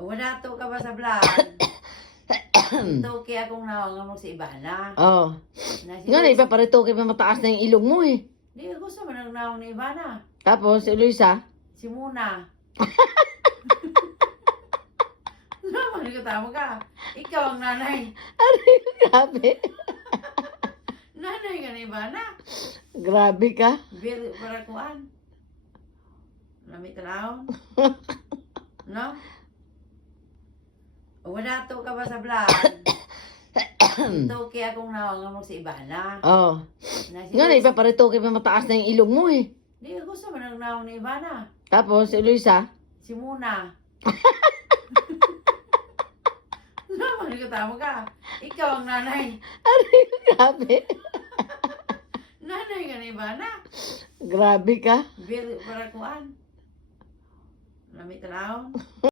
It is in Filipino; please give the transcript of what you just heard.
Wala to ka ba sa vlog? Toke akong nawang mo si Ivana. Oh. Nga na, ipaparito kayo mataas na yung ilong mo eh. Di, gusto mo nang nawang ni Ivana. Tapos, si Luisa, Si Muna. Naman ko tama ka. Ikaw ang nanay. grabe. Nanay ka ni Ivana. Grabe ka. Very para kuan. Lamit raw. No? Wala to ka ba sa vlog? Toke akong nawang mo si Ivana. Oh. Nga na, ipaparito kayo mataas na yung ilong mo eh. Di, gusto mo nang nawang ni Ivana. Tapos, si Luisa, Si Muna. Naman ko tama ka. Ikaw ang nanay. grabe. Nanay ka ni Ivana. Grabe ka. Very para kuan. Lamit raw.